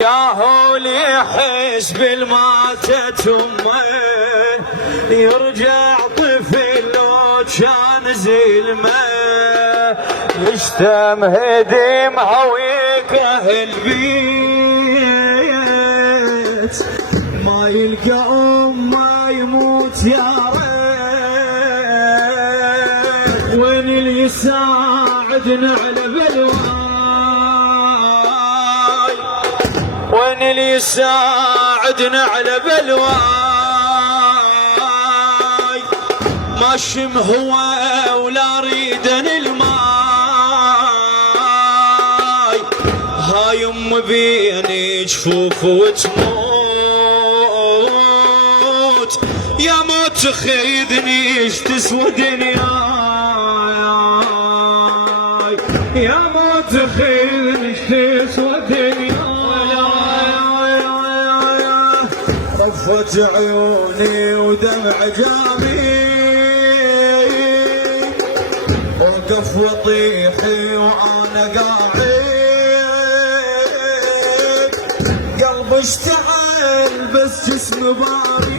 يا هولي حسب الماتت امه يرجع طفل لو كان زلمه يشتم هدمها ويكره البيت ما يلقى امه يموت يا ريت وين اللي يساعدنا على بلواي وين اللي يساعدنا على بلواي ما شم هو ولا ريدن الماي هاي ام بيني جفوف وتموت يا ما تخيدني ايش تسوى دنياي يا ما تخيدني ايش تسوى دنياي رفت عيوني ودمع جامي وقف وطيحي وانا قاعد قلبي اشتعل بس جسم بارد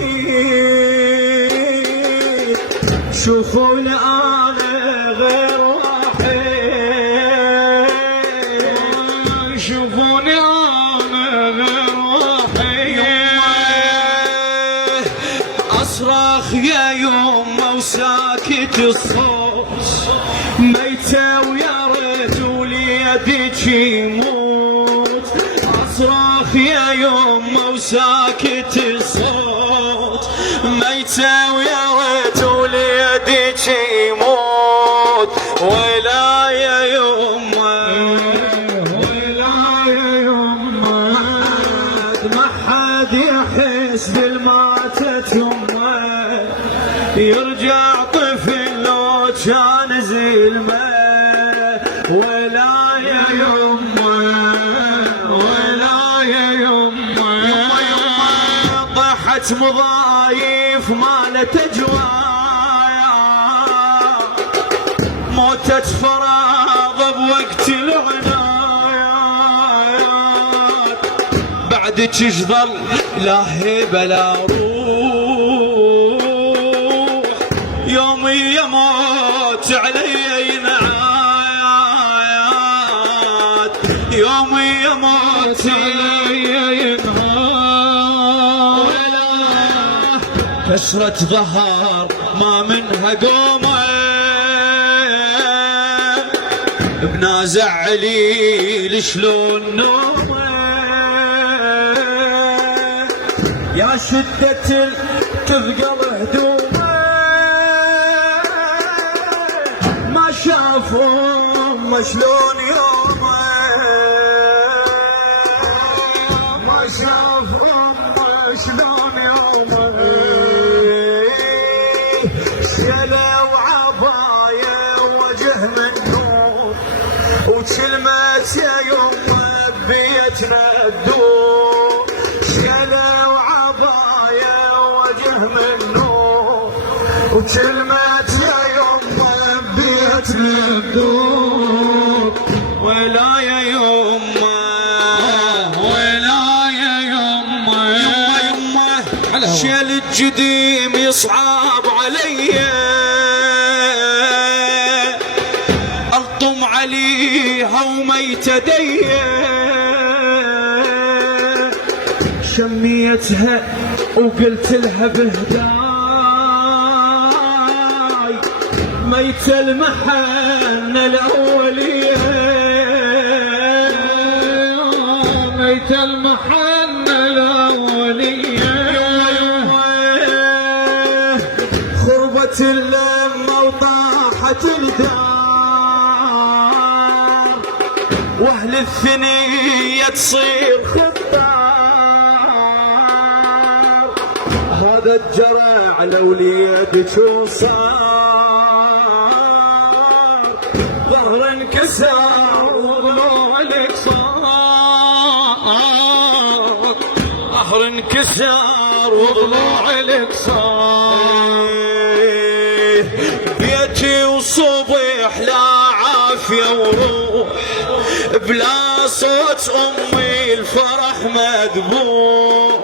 شوفوني انا غير واحد شوفوني انا غير واحد اصرخ يا يمه وساكت الصوت ميتة ويا ريت وليدك يموت اصرخ يا يمه وساكت الصوت ميتة ويا ريت وليدك يموت ولا يا يمه ولا يا يمه ما حد يحس بالماتت يمه يرجع طفل لو كان زلمه ولا يا يمه ولا يا يمه طاحت مضايف مالت اجوايا موتت فراغ بوقت العنايات بعدك ظل لا هبه لا روح يومي يموت علي ينعاد يومي يموت علي ينعاد كسرة ظهر ما منها قومه بنازع علي شلون نومه يا شدة تثقل هدومه ما شافهم شلون يومه ما شافهم شلون يومه شلوا عباية وجه من نور وكلمة يا يمه بيتنا تدور شلوا عباية وجه من نور وكلمة يا يمه بيتنا تدور ولا يا يمه ولا يا يمه يمه شيل الجديم يصعب علي الطم عليها وميت دي شميتها وقلت لها بهداي ميت المحن الاوليه ميت المحن الاوليه خربت اللمه وطاحت الدار واهل الثنيه تصير خطار هذا الجرع لو ليدك وصار ظهر انكسر وضلوعك صار ظهر انكسر وضلوعك صار بيتي وصبح لا عافيه وروح بلا صوت امي الفرح مذبوح،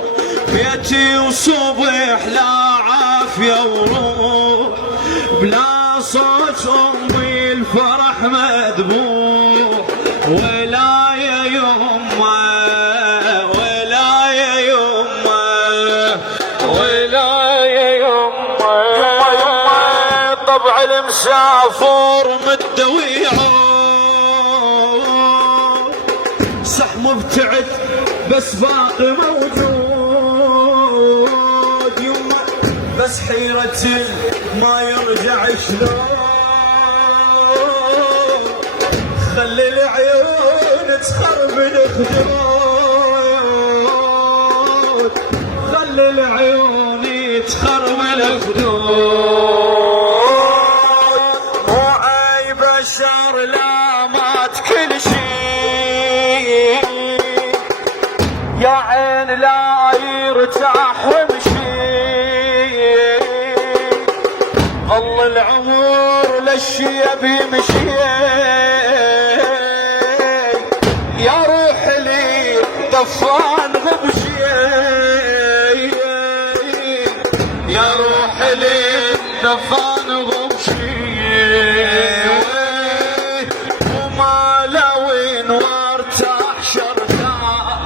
بيتي وصبح لا عافية وروح، بلا صوت أمي الفرح مذبوح، ولا يا يمه ولا يا يمه ولا يا يمه طبع المسافر متدويعه، صح مبتعد بس باقي موجود يمه، بس حيرة ما يرجع شلون، خلي العيون تخرب الخدود، خلي العيون تخرب الخدود، مو اي بشر لا مات كل شي، يا عين لا يرتاح ومشي، ظل العمر للشيب يمشي، يا روح لي طفان غبشي، يا روح لي طفان غبشي، وما لوين وارتاح شرتاح،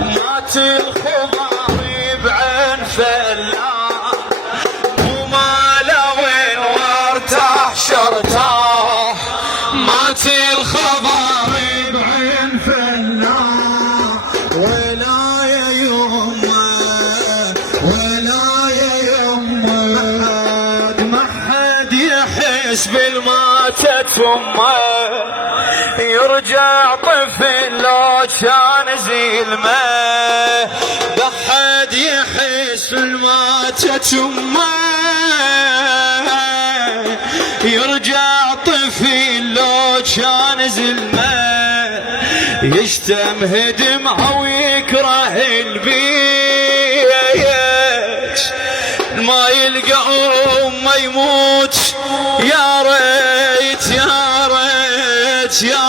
مات الخضاري بعين فلاح، وما لوين وارتاح شرتاح، مات الخضاري بعين فلاح، ولا يا يمه ولا يا يمه ما حد يحس بالماتت امه، يرجع طفل لو كان زلمه، بحد يحس بالماتت امه، يرجع طفل لو كان زلمه، يشتم دمعه ويكره البيت، ما يلقى امه يموت، يا ريت يا ريت يا